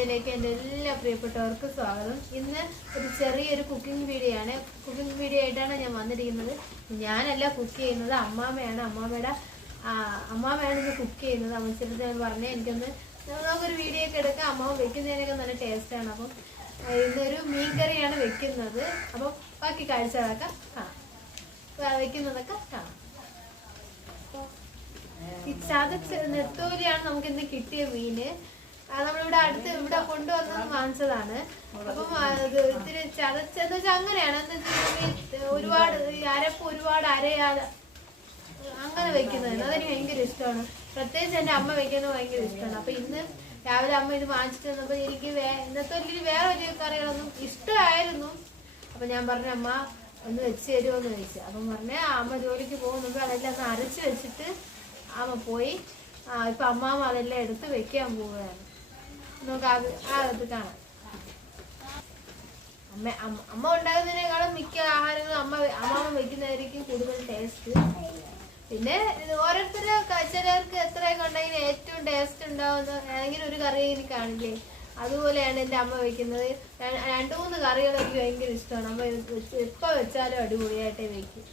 വീഡിയോയിലേക്ക് എന്റെ എല്ലാ പ്രിയപ്പെട്ടവർക്കും സ്വാഗതം. ഇന്ന് ഒരു ചെറിയൊരു കുക്കിംഗ് വീഡിയോ ആണ്. കുക്കിംഗ് വീഡിയോ ആയിട്ടാണ് ഞാൻ വന്നിരിക്കുന്നത്. ഞാനല്ല കുക്ക് ചെയ്യുന്നത്. അമ്മാമ്മയാണ് അമ്മാമ്മയുടെ അമ്മാമ്മയാണ് ഇന്ന് കുക്ക് ചെയ്യുന്നത്. അമ്മച്ചിട്ട് ഞാൻ പറഞ്ഞേ എനിക്കൊന്ന് നമുക്കൊരു വീഡിയോ ഒക്കെ എടുക്കാം. അമ്മാവ് വെക്കുന്നതിനൊക്കെ നല്ല ടേസ്റ്റാണ് അപ്പം ഇന്നൊരു മീൻ കറിയാണ് വെക്കുന്നത്. അപ്പം ബാക്കി കാഴ്ചകളൊക്കെ കാണാം. വെക്കുന്നതൊക്കെ കാണാം. ഈ ചതച്ച് നെത്തോലിയാണ് നമുക്ക് ഇന്ന് കിട്ടിയ മീന് നമ്മളിവിടെ അടുത്ത് ഇവിടെ കൊണ്ടുവന്നത് വാങ്ങിച്ചതാണ്. അപ്പം ഇത്തിരി ചതച്ചെന്ന് വെച്ചാൽ അങ്ങനെയാണ്. ഒരുപാട് അരപ്പ് ഒരുപാട് അരയാതെ അങ്ങനെ വെക്കുന്നത് അതെനിക്ക് ഭയങ്കര ഇഷ്ടമാണ്. പ്രത്യേകിച്ച് എന്റെ അമ്മ വെക്കുന്നത് ഭയങ്കര ഇഷ്ടമാണ്. അപ്പൊ ഇന്ന് രാവിലെ അമ്മ ഇത് വാങ്ങിച്ചിട്ട് വന്നപ്പോൾ എനിക്ക് വേ ഇന്നത്തെ വലിയ വേറെ വലിയ കറികളൊന്നും ഇഷ്ടമായിരുന്നു. അപ്പൊ ഞാൻ പറഞ്ഞു അമ്മ ഒന്ന് വെച്ച് തരുമോ എന്ന് ചോദിച്ചു. അപ്പം പറഞ്ഞേ അമ്മ ജോലിക്ക് പോകുന്നുണ്ട് അതെല്ലാം ഒന്ന് അരച്ച് വെച്ചിട്ട് അമ്മ പോയി ഇപ്പം ഇപ്പൊ അമ്മാമ്മ അതെല്ലാം എടുത്ത് വെക്കാൻ പോവുകയാണ്. അമ്മ അമ്മ- ഉണ്ടാക്കുന്നതിനേക്കാളും മിക്ക ആഹാരങ്ങളും അമ്മ അമ്മാമ്മ വെക്കുന്നതായിരിക്കും കൂടുതൽ ടേസ്റ്റ് പിന്നെ ഓരോരുത്തരുടെ ചിലർക്ക് എത്രയൊക്കെ ഉണ്ടെങ്കിൽ ഏറ്റവും ടേസ്റ്റ് ഉണ്ടാവുന്ന ഏതെങ്കിലും ഒരു കറി എനിക്ക് കാണില്ലേ അതുപോലെയാണ് എന്റെ അമ്മ വെക്കുന്നത്. രണ്ടു മൂന്ന് കറികൾ എനിക്ക് ഭയങ്കര ഇഷ്ടമാണ്. അമ്മ എപ്പോൾ വെച്ചാലും അടിപൊളിയായിട്ടേ വെക്കും.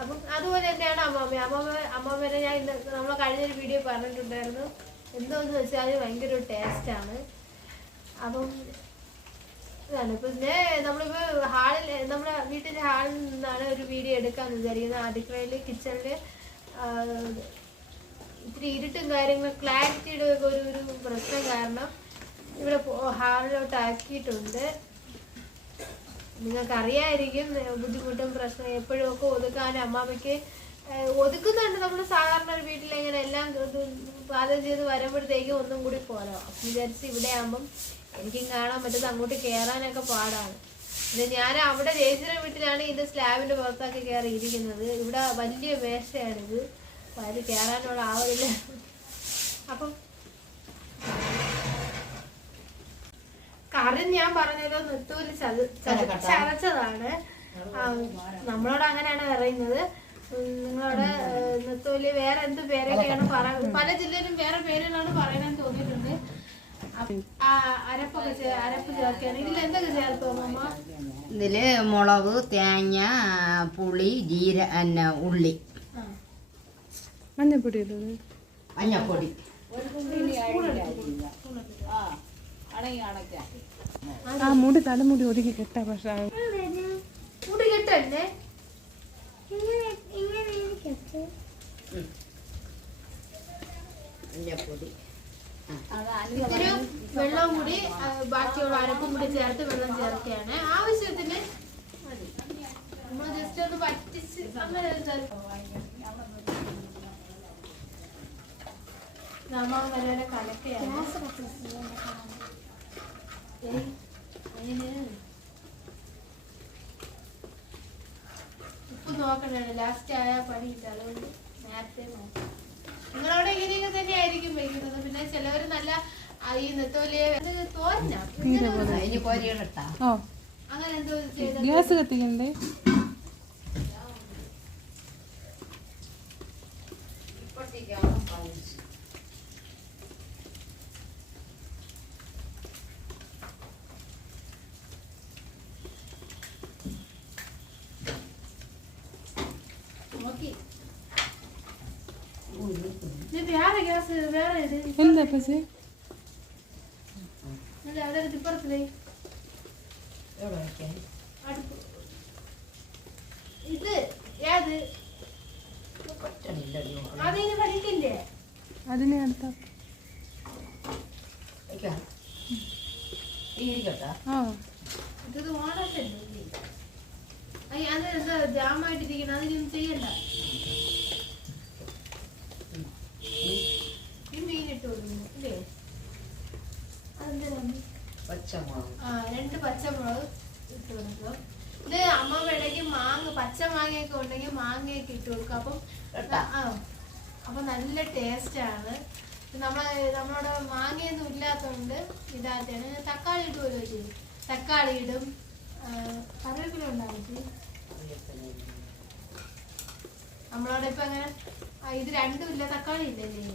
അപ്പം അതുപോലെ തന്നെയാണ് അമ്മാമ്മ അമ്മമ്മ അമ്മമ്മേനെ ഞാൻ ഇന്ന് നമ്മളെ കഴിഞ്ഞൊരു വീഡിയോ പറഞ്ഞിട്ടുണ്ടായിരുന്നു. എന്തോന്ന് വെച്ചാൽ ഭയങ്കര ഒരു ടേസ്റ്റാണ് അപ്പം ഇതാണ്. പിന്നെ നമ്മളിപ്പോ ഹാളിൽ നമ്മുടെ വീട്ടിന്റെ ഹാളിൽ നിന്നാണ് ഒരു വീഡിയോ എടുക്കാന്ന് വിചാരിക്കുന്നത് അടുക്കളയിൽ കിച്ചണിൽ ഇത്തിരി ഇരുട്ടും കാര്യങ്ങളും ക്ലാരിറ്റിയുടെ ഒരു ഒരു പ്രശ്നം കാരണം ഇവിടെ ഹാളിലോട്ട് ആക്കിയിട്ടുണ്ട് നിങ്ങൾക്കറിയായിരിക്കും ബുദ്ധിമുട്ടും പ്രശ്നം എപ്പോഴും ഒക്കെ ഒതുക്കാൻ അമ്മാമ്മയ്ക്ക് ഒതുക്കുന്നുണ്ട് നമ്മൾ സാധാരണ ഒരു വീട്ടിൽ ഇങ്ങനെ എല്ലാം ഇത് പാചകം ചെയ്ത് വരുമ്പോഴത്തേക്കും ഒന്നും കൂടി പോരാ. അപ്പം വിചാരിച്ച് ഇവിടെ ആകുമ്പം എനിക്കും കാണാൻ പറ്റുന്നത് അങ്ങോട്ട് കയറാനൊക്കെ പാടാണ്. പിന്നെ ഞാൻ അവിടെ ചേച്ചിയുടെ വീട്ടിലാണ് ഇത് സ്ലാബിന്റെ പുറത്തൊക്കെ കയറി ഇരിക്കുന്നത് ഇവിടെ വലിയ മേശയാണിത് അപ്പം അതിൽ കയറാനുള്ള ആവില്ല അപ്പം കറി ഞാൻ പറഞ്ഞത് ചത- ചതച്ചതാണ്. നമ്മളോട് അങ്ങനെയാണ് പറയുന്നത്. നിങ്ങളോട് നെത്തോലി വേറെ എന്ത് പേരൊക്കെയാണ് പറയുന്നത് പല ജില്ലയിലും വേറെ പേരുകളാണ് പറയണമെന്ന് തോന്നിയിട്ടുണ്ട്. അരപ്പൊക്കെ അരപ്പ് ഇതിൽ എന്തൊക്കെ ഇതിൽ മുളക് തേങ്ങ പുളി ജീര പിന്നെ ഉള്ളി. മഞ്ഞപ്പൊടി. മഞ്ഞപ്പൊടി ആ മുടി തലമുടി ഒതുക്കി കെട്ടാ പക്ഷേ. മുടി കെട്ടല്ലേ? മഞ്ഞപ്പൊടി ഇത്തിരി വെള്ളം കൂടി ബാക്കിയുള്ള അരപ്പും കൂടി ചേർത്ത് വെള്ളം ചേർക്കുകയാണ്. ആവശ്യത്തിന് മതി. നമ്മൾ ജസ്റ്റ് ഒന്ന് പറ്റിച്ച് അങ്ങനെ നമ്മൾ വരെ രാമാവരയുടെ കലക്കയാണ് ഏയ്, അതിന് ഉപ്പ് നോക്കണേ ലാസ്റ്റ് ആയ പണിയില്ല അതുകൊണ്ട് നേരത്തെ നോക്കാം. നിങ്ങളവിടെ ഇങ്ങനെയൊക്കെ തന്നെ ആയിരിക്കും വെക്കുന്നത് പിന്നെ ചിലവര് നല്ല ഈ നെത്തോലിയെ തോരഞ്ഞ. അങ്ങനെ എന്തോ ചെയ്ത ഗ്യാസ് കത്തിക്കണ്ടേ? നോക്കി ഇത് വേറെ ഗ്യാസ് വേറെ ഇത് എന്താ ഏത് അതിന് അടുത്ത ആ ഇത് ഓണത്തല്ലേ അത് എന്താ ജാമായിട്ടിരിക്കണം അതിനൊന്നും ചെയ്യണ്ട ഈ മീൻ ഇട്ട് കൊടുക്കുന്നു ഇല്ലേ അതെന്താ പച്ചമുളക്. ആ രണ്ട് പച്ചമുളക് ഇട്ട് കൊടുക്കുക ഇത് അമ്മ ഇടയ്ക്ക് മാങ്ങ പച്ച മാങ്ങയൊക്കെ ഉണ്ടെങ്കിൽ മാങ്ങയൊക്കെ ഇട്ട് കൊടുക്കും. അപ്പം ആ അപ്പൊ നല്ല ടേസ്റ്റ് ആണ്. നമ്മളെ നമ്മളോട് മാങ്ങയൊന്നും ഇല്ലാത്തതുകൊണ്ട് ഇതാറ്റാണ് തക്കാളി ഇടുമല്ലോ ചെയ്യും തക്കാളി ഇടും. കറിവേപ്പില ഉണ്ടാവും നമ്മളവിടെ ഇപ്പൊ അങ്ങനെ ഇത് രണ്ടും ഇല്ല. തക്കാളി ഇല്ലല്ലേ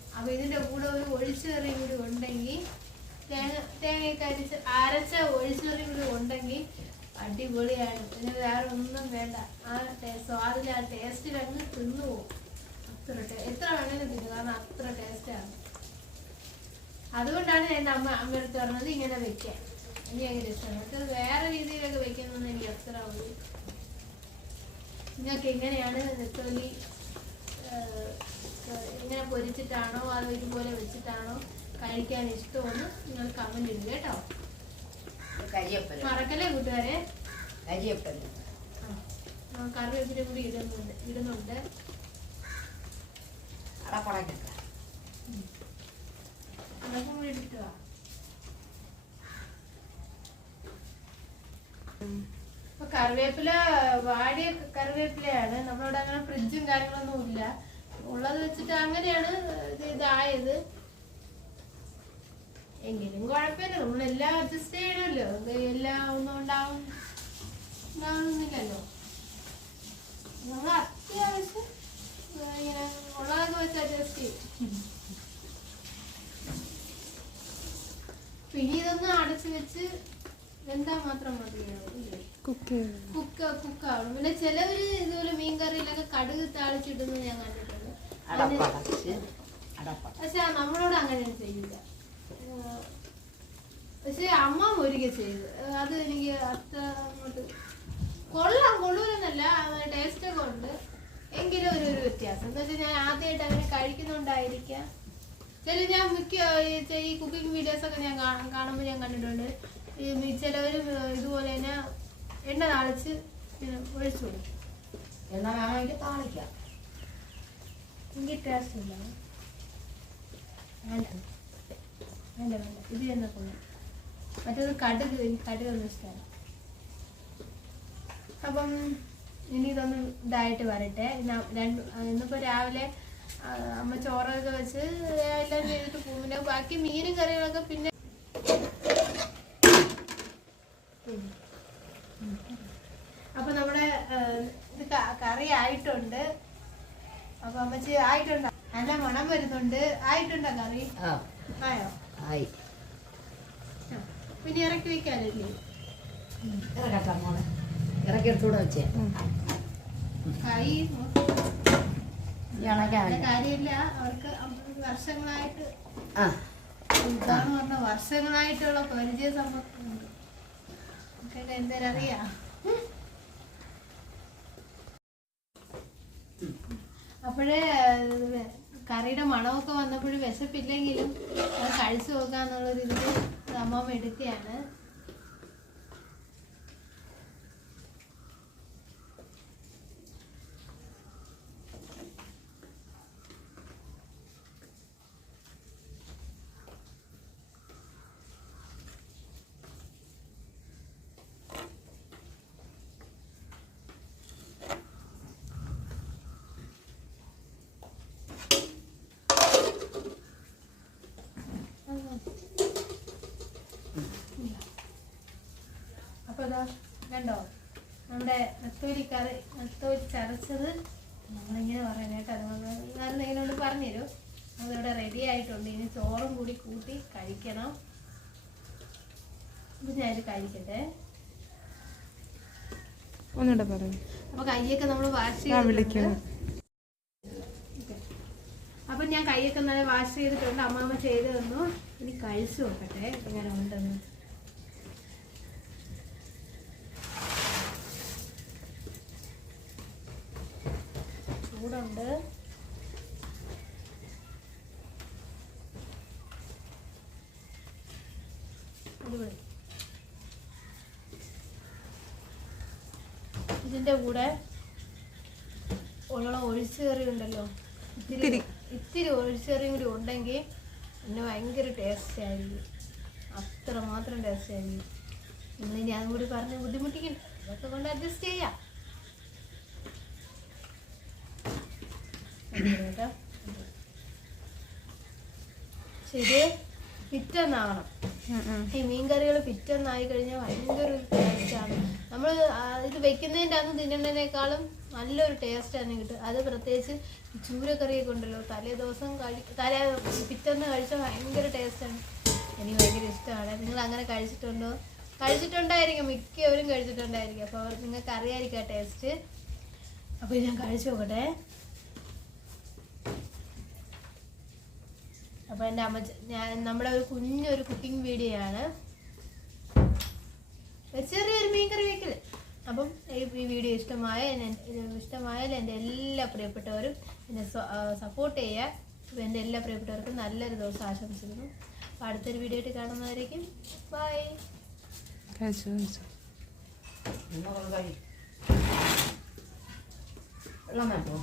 അപ്പൊ ഇതിന്റെ കൂടെ ഒരു ഒഴിച്ചുകറിയും കൂടി ഉണ്ടെങ്കിൽ തേങ്ങ തേങ്ങയൊക്കെ അരിച്ച് അരച്ച ഒഴിച്ചുകറിയും കൂടി ഉണ്ടെങ്കിൽ അടിപൊളിയാണ്. പിന്നെ വേറെ ഒന്നും വേണ്ട. ആ സ്വാദിൽ ആ ടേസ്റ്റിൽ അങ്ങ് തിന്നു പോകും അത്ര എത്ര വേണമെങ്കിലും തിന്നു കാരണം അത്ര ടേസ്റ്റാണ് അതുകൊണ്ടാണ് എന്റെ അമ്മ അമ്മ എടുത്ത് പറഞ്ഞത് ഇങ്ങനെ വെക്കാൻ. ഇനി ഭയങ്കര ഇഷ്ടമാണ് മറ്റത് വേറെ രീതിയിലൊക്കെ വെക്കുന്നൊന്നും എനിക്ക് അത്ര ഒരു നിങ്ങൾക്ക് എങ്ങനെയാണ് നെത്തോലി ഇങ്ങനെ പൊരിച്ചിട്ടാണോ അതോ ഇതുപോലെ വെച്ചിട്ടാണോ കഴിക്കാൻ ഇഷ്ടമെന്ന് നിങ്ങൾ കമന്റ് ഇടുക കേട്ടോ. മറക്കല്ലേ കൂട്ടുകാരെ? കറി വെച്ചിട്ട് കറിവേപ്പില കൂടി ഇടുന്നുണ്ട് ഇടുന്നുണ്ട്. കൂടി കറിവേപ്പില വാടിയ കറിവേപ്പിലയാണ്. നമ്മളവിടെ അങ്ങനെ ഫ്രിഡ്ജും കാര്യങ്ങളൊന്നും ഇല്ല. ഉള്ളത് വെച്ചിട്ട് അങ്ങനെയാണ് ഇത് ഇതായത്. എങ്കിലും കുഴപ്പമില്ല. നമ്മളെല്ലാം അഡ്ജസ്റ്റ് ചെയ്യണമല്ലോ. എല്ലാം ഒന്നും ഉണ്ടാവും ഉണ്ടാവുന്നില്ലല്ലോ നമ്മൾ അത്യാവശ്യം ഇങ്ങനെ ഉള്ളതൊക്കെ വെച്ച് അഡ്ജസ്റ്റ് ചെയ്യും. പിന്നെ ഇതൊന്നും അടച്ചു വെച്ച് എന്താ മാത്രം മതിയാവും കുക്ക് കുക്ക് കുക്കാവണം പിന്നെ ചിലവര് ഇതുപോലെ മീൻ കറിയിലൊക്കെ കടുക് താളിച്ചിടുന്നത് ഞാൻ കണ്ടിട്ടുണ്ട്. അടപ്പടച്ച് അടപ്പട. പക്ഷെ നമ്മളോട് ചെയ്യില്ല. പക്ഷെ അമ്മ ഒരിക്കൽ ചെയ്തു അത് എനിക്ക് അത്ര അങ്ങോട്ട് കൊള്ളാം ടേസ്റ്റ് ഒക്കെ ഉണ്ട്. എങ്കിലും ഒരു ഒരു വ്യത്യാസം. എന്ന് വെച്ചാൽ ഞാൻ ആദ്യമായിട്ട് അങ്ങനെ കഴിക്കുന്നുണ്ടായിരിക്കാം. ചില ഞാൻ മിക്ക ഈ കുക്കിംഗ് വീഡിയോസ് ഒക്കെ ഞാൻ കാണുമ്പോൾ ഞാൻ കണ്ടിട്ടുണ്ട്. ഈ ഇതുപോലെ തന്നെ എണ്ണ താളിച്ച് ഒഴിച്ചു കൊടുക്കും. വേണമെങ്കിൽ താളിക്കാം. എനിക്ക് കടുക് ഇഷ്ടമല്ല അപ്പം ഇനി ഇതൊന്ന് ഇതായിട്ട് വരട്ടെ. രണ്ട് ഇന്നിപ്പോൾ രാവിലെ അമ്മ ചോറൊക്കെ വെച്ച് എല്ലാം ചെയ്തിട്ട് പോകും. പിന്നെ ബാക്കി മീനും കറികളൊക്കെ പിന്നെ അപ്പൊ നമ്മുടെ ഇത് കറി ആയിട്ടുണ്ട്. അപ്പൊ അമ്മച്ചി ആയിട്ടുണ്ടോ. നല്ല മണം വരുന്നുണ്ട്. ആയിട്ടുണ്ടോ കറി? ആ. ആയോ? ആയി. ആ. പിന്നെ ഇറക്കി വെക്കാനല്ലേ? ഇറക്കട്ടെ മോളെ. ഇറക്കിയെടുത്തൂടെ വെച്ചേ. കറി ഇളക്കാൻ നല്ല കാര്യമില്ല. അവർക്ക് അമ്പത് വർഷങ്ങളായിട്ട് ആ. ഇതാന്ന് പറഞ്ഞ വർഷങ്ങളായിട്ടുള്ള പരിചയ സമ്പത്തുണ്ട് നമുക്കൊക്കെ അപ്പോഴേ കറിയുടെ മണമൊക്കെ വന്നപ്പോഴും വിശപ്പില്ലെങ്കിലും കഴിച്ചു നോക്കാന്നുള്ളൊരു ഇതിൽ അമ്മമ്മ എടുക്കുകയാണ് അപ്പൊ ഇതാ കണ്ടോ? നമ്മുടെ നത്തോലി കറി നത്തോലി ചതച്ചത് നമ്മളിങ്ങനെ പറയാനായിട്ട് അതുകൊണ്ട് ഞാൻ നിങ്ങളോട് പറഞ്ഞുതരും. അതിവിടെ റെഡി ആയിട്ടുണ്ട്. ഇനി ചോറും കൂടി കൂട്ടി കഴിക്കണം. അപ്പൊ ഞാനിത് കഴിക്കട്ടെ. ഒന്നുകൂടെ പറയും. അപ്പൊ കൈയൊക്കെ നമ്മൾ വാഷ് ചെയ്ത് അപ്പൊ ഞാൻ കൈയൊക്കെ നല്ല വാഷ് ചെയ്തിട്ടുണ്ട്. അമ്മ ചെയ്ത് തന്നു. ഇനി കഴിച്ചു നോക്കട്ടെ. എങ്ങനെ ഉണ്ടെന്ന് അടിപൊളി ഇതിന്റെ കൂടെ ഉള്ള ഒഴിച്ചുകറി ഉണ്ടല്ലോ ഇത്തിരി. ഇത്തിരി. ഒഴിച്ചുകറിയും കൂടി ഉണ്ടെങ്കിൽ പിന്നെ ഭയങ്കര ടേസ്റ്റ് ആയിരിക്കും. അത്ര മാത്രം ടേസ്റ്റ് ആയിരിക്കും. ഇന്ന് ഞാൻ കൂടി പറഞ്ഞ് ബുദ്ധിമുട്ടിക്കണ്ട. അതൊക്കെ കൊണ്ട് അഡ്ജസ്റ്റ് ചെയ്യാം. കേട്ടോ ശരി. പിറ്റന്നാവണം. ഈ മീൻകറികൾ പിറ്റന്നായി കഴിഞ്ഞാൽ ഭയങ്കര ഒരു ടേസ്റ്റാണ് നമ്മൾ ഇത് വെക്കുന്നതിന്റെ അന്ന് തിന്നുന്നതിനേക്കാളും നല്ലൊരു ടേസ്റ്റാണ് കിട്ടും അത് പ്രത്യേകിച്ച് ചൂരക്കറിയൊക്കെ ഉണ്ടല്ലോ തലേ ദിവസം കഴി തലേ പിറ്റന്ന് കഴിച്ചാൽ ഭയങ്കര ടേസ്റ്റാണ് എനിക്ക് ഭയങ്കര ഇഷ്ടമാണ്. നിങ്ങൾ അങ്ങനെ കഴിച്ചിട്ടുണ്ടോ? കഴിച്ചിട്ടുണ്ടായിരിക്കും. മിക്കവരും കഴിച്ചിട്ടുണ്ടായിരിക്കും. അപ്പോൾ നിങ്ങൾക്ക് അറിയായിരിക്കും ആ ടേസ്റ്റ് അപ്പോൾ ഞാൻ കഴിച്ചു നോക്കട്ടെ. അപ്പോൾ എന്റെ അമ്മ ഞാൻ നമ്മുടെ ഒരു കുഞ്ഞൊരു കുക്കിംഗ് വീഡിയോ ആണ്. ഒരു ചെറിയൊരു മീൻകറി വെക്കൽ അപ്പം ഈ വീഡിയോ ഇഷ്ടമായ എന്റെ ഇഷ്ടമായാൽ എന്റെ എല്ലാ പ്രിയപ്പെട്ടവരും എന്നെ സപ്പോർട്ട് ചെയ്യുക. അപ്പോൾ എന്റെ എല്ലാ പ്രിയപ്പെട്ടവർക്കും നല്ലൊരു ദിവസം ആശംസിക്കുന്നു. അപ്പോൾ അടുത്തൊരു വീഡിയോ ആയിട്ട് കാണുന്നതായിരിക്കും ബൈ വെള്ളം വേണ്ടോ.